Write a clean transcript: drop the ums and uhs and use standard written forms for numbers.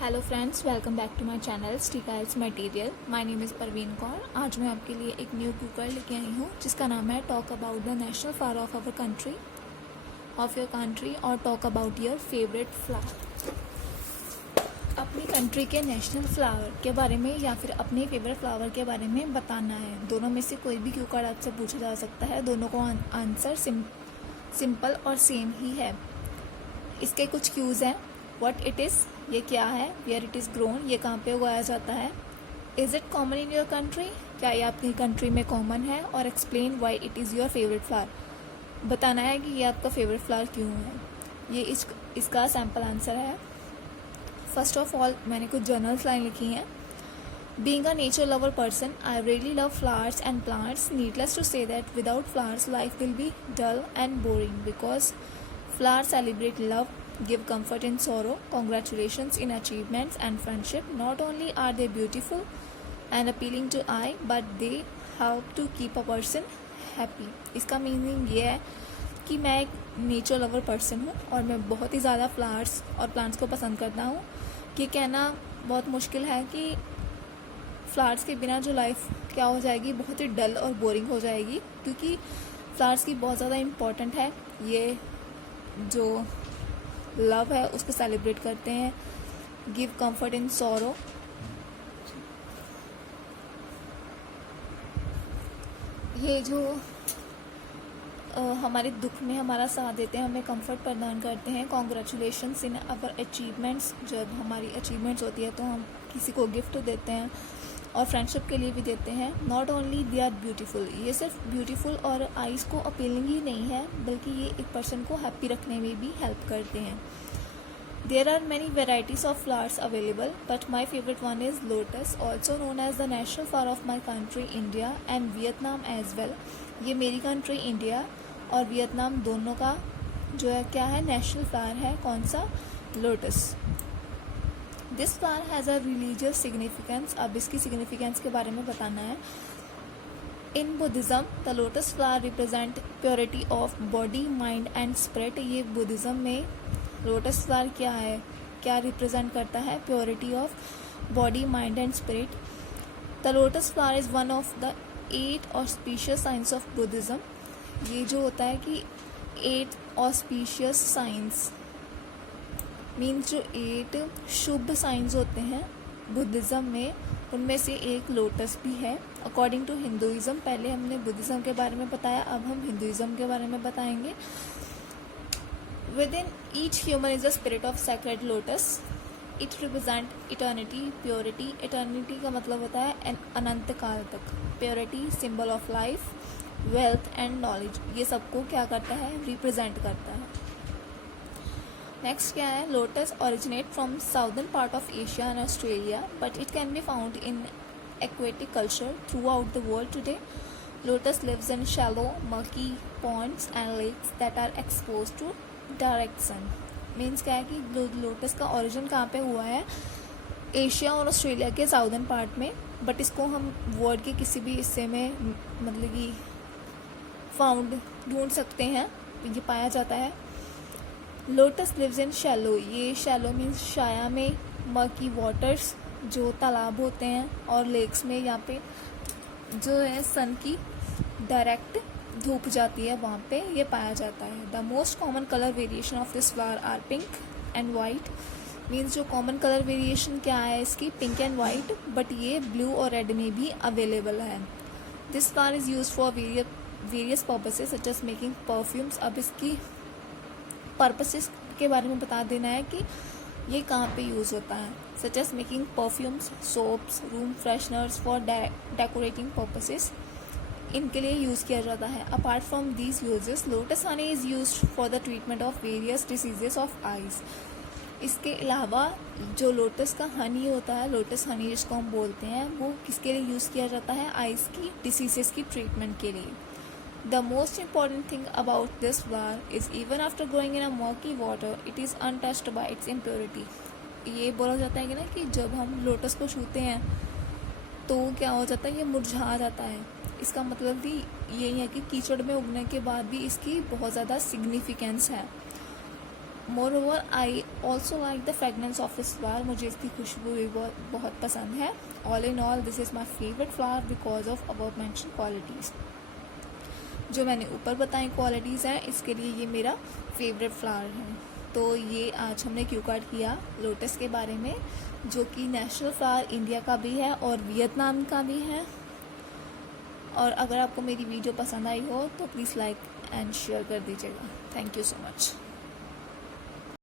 Hello friends, welcome back to my channel स्टिकाइल्स material. My name is Parveen Kaur. आज मैं आपके लिए एक न्यू कुकर लेके आई हूँ जिसका नाम है talk about the national flower of our country your country और talk about your favourite flower. अपनी कंट्री के नेशनल फ्लावर के बारे में या फिर अपने फेवरेट फ्लावर के बारे में बताना है। दोनों में से कोई भी क्यू कार्ड आपसे पूछा जा सकता है। दोनों को आंसर सिंपल और सेम ही है। इसके कुछ क्यूज़ हैं। व्हाट इट इज़, ये क्या है। वेयर इट इज़ ग्रोन, ये कहाँ पे उगाया जाता है। Is it common in your country, क्या ये आपकी कंट्री में कॉमन है। और explain why it is your favourite flower, बताना है कि ये आपका फेवरेट फ्लावर क्यों है। ये इसका सैम्पल आंसर है। फर्स्ट ऑफ ऑल मैंने कुछ जर्नल्स लाइन लिखी हैं। Being a nature lover person, I really love flowers and plants. Needless to say that without flowers, life will be dull and boring because flowers celebrate love, give comfort in sorrow. Congratulations in achievements and friendship. Not only are they beautiful and appealing to eye, but they help to keep a person happy. इसका meaning ये है कि मैं एक nature lover person हूँ और मैं बहुत ही ज़्यादा फ्लावर्स और प्लांट्स को पसंद करता हूँ। ये कहना बहुत मुश्किल है कि फ्लावर्स के बिना जो लाइफ क्या हो जाएगी, बहुत ही डल और बोरिंग हो जाएगी, क्योंकि फ्लावर्स की बहुत ज़्यादा इम्पॉर्टेंट है। ये जो लव है उसको सेलिब्रेट करते हैं। गिव कंफर्ट इन सॉरो, ये जो हमारे दुख में हमारा साथ देते हैं, हमें कंफर्ट प्रदान करते हैं। कॉन्ग्रेचुलेशंस इन अवर अचीवमेंट्स, जब हमारी अचीवमेंट्स होती है तो हम किसी को गिफ्ट देते हैं और फ्रेंडशिप के लिए भी देते हैं। Not only they are beautiful, ये सिर्फ ब्यूटीफुल और आइज़ को अपीलिंग ही नहीं है, बल्कि ये एक पर्सन को हैप्पी रखने में भी हेल्प करते हैं। There are many varieties of flowers available, but my favourite one is lotus, also known as the national flower of my country India and Vietnam as well. ये मेरी कंट्री इंडिया और Vietnam दोनों का जो है क्या है, नेशनल फ्लावर है। कौन सा? Lotus. This flower has a religious significance. अब इसकी सिग्निफिकेंस के बारे में बताना है। In Buddhism the lotus flower represent purity of body, mind and spirit. ये बुद्धिज़्म में लोटस फ्लावर क्या है, क्या रिप्रेजेंट करता है? Purity of body, mind and spirit. The lotus flower is one of the 8 auspicious signs of Buddhism. ये जो होता है कि 8 ऑस्पिशियस साइंस मीन्स जो 8 शुभ साइंस होते हैं बुद्धिज़्म में, उनमें से एक लोटस भी है। अकॉर्डिंग टू हिंदुइज़्म, पहले हमने बुद्धिज़्म के बारे में बताया, अब हम हिंदुइज़्म के बारे में बताएंगे। With in each human is the spirit of sacred lotus. It represent eternity, purity. Eternity का मतलब होता है अनंत काल तक। Purity symbol of life, wealth and knowledge, ये सबको क्या करता है, रिप्रेजेंट करता है। नेक्स्ट क्या है? Lotus originate from southern part of Asia and Australia, but it can be found in aquatic culture throughout the world today. Lotus lives in shallow murky ponds and lakes that are expose to direct sun. Means क्या है कि lotus का origin कहाँ पे हुआ है? Asia और Australia के साउदर्न पार्ट में, बट इसको हम वर्ल्ड के किसी भी हिस्से में मतलब कि फाउंड ढूंढ सकते हैं, ये पाया जाता है। लोटस लिव्स इन शैलो, ये शैलो मीन्स छाया में, मर्की वाटर्स जो तालाब होते हैं, और लेक्स में यहाँ पे जो है सन की डायरेक्ट धूप जाती है, वहाँ पे ये पाया जाता है। The most common colour variation of this flower are pink and white. Means जो कॉमन कलर वेरिएशन क्या है इसकी, पिंक एंड वाइट, बट ये ब्लू और रेड में भी अवेलेबल है। This flower is use for various purposes such as making perfumes. अब इसकी पर्पसेस के बारे में बता देना है कि ये कहाँ पे यूज़ होता है। Such as making perfumes, soaps, room fresheners for decorating purposes, इनके लिए यूज़ किया जाता है। Apart from these uses, lotus honey is used for the treatment of various diseases of eyes. इसके अलावा जो लोटस का हनी होता है, लोटस हनी जिसको हम बोलते हैं, वो किसके लिए यूज़ किया जाता है? आइज़ की डिसीजेस की ट्रीटमेंट के लिए। The most important thing about this flower is even after growing in a murky water, it is untouched by its impurity. ये बोला जाता है कि ना कि जब हम लोटस को छूते हैं तो क्या हो जाता है, ये मुरझा जाता है। इसका मतलब भी यही है कि कीचड़ में उगने के बाद भी इसकी बहुत ज़्यादा सिग्निफिकेंस है। More over I also like the fragrance of this flower, मुझे इसकी खुशबू भी बहुत पसंद है. All in all this is my favourite flower because of above mention qualities. जो मैंने ऊपर बताई क्वालिटीज़ हैं, इसके लिए ये मेरा फेवरेट फ्लावर है. तो ये आज हमने क्यू कार्ड किया लोटस के बारे में, जो कि नेशनल फ्लावर इंडिया का भी है और वियतनाम का भी है. और अगर आपको मेरी वीडियो पसंद आई हो तो प्लीज़ लाइक एंड शेयर कर दीजिएगा. Thank you so much.